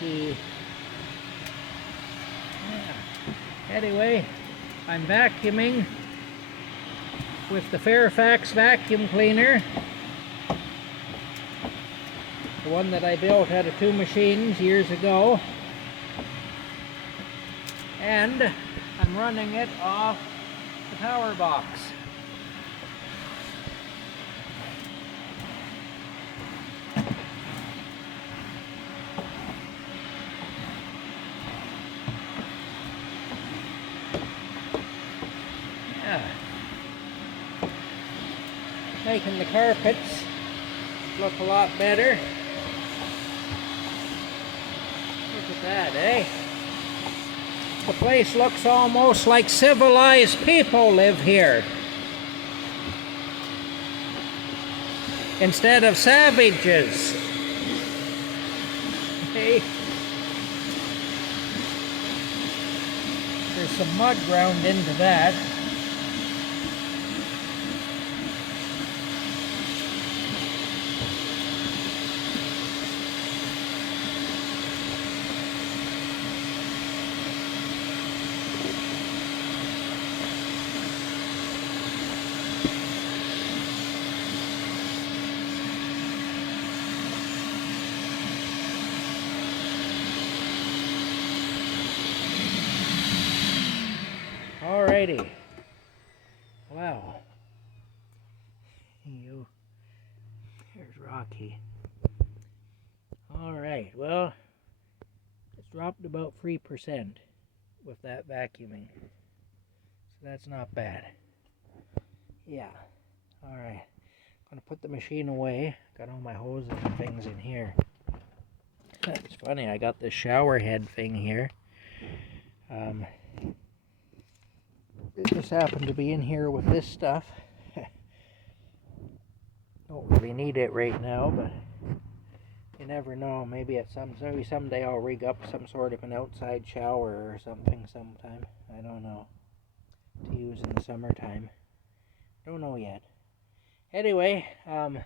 Rocky. Yeah. Anyway, I'm vacuuming with the Fairfax vacuum cleaner. The one that I built out of 2 machines years ago. And I'm running it off the power box. Yeah. Making the carpets look a lot better. Look at that, eh? The place looks almost like civilized people live here, instead of savages. Hey, there's some mud ground into that. Alrighty. Wow. There's Rocky. Alright, well, it's dropped about 3% with that vacuuming. So that's not bad. Yeah. Alright. I'm gonna put the machine away. Got all my hoses and things in here. It's funny, I got this shower head thing here. It just happened to be in here with this stuff. Don't really need it right now, but you never know. Maybe someday I'll rig up some sort of an outside shower or something sometime. I don't know. To use in the summertime. Don't know yet. Anyway, I'm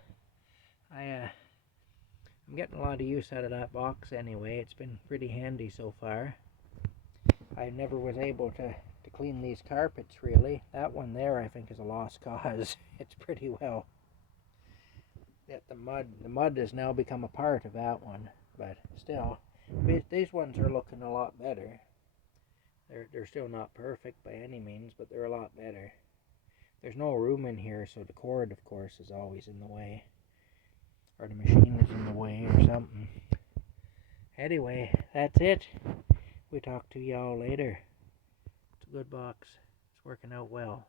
getting a lot of use out of that box anyway. It's been pretty handy so far. I never was able to clean these carpets really. That one there I think is a lost cause. It's pretty well. The mud has now become a part of that one, but still, these ones are looking a lot better. They're still not perfect by any means, but they're a lot better. There's no room in here, so the cord, of course, is always in the way. Or the machine is in the way or something. Anyway, that's it. We talk to y'all later. It's a good box. It's working out well.